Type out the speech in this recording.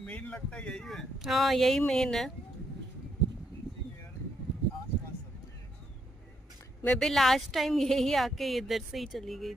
मेन लगता है यही है। हाँ यही मेन है। मैं भी लास्ट टाइम यही आके इधर से ही चली गई थी।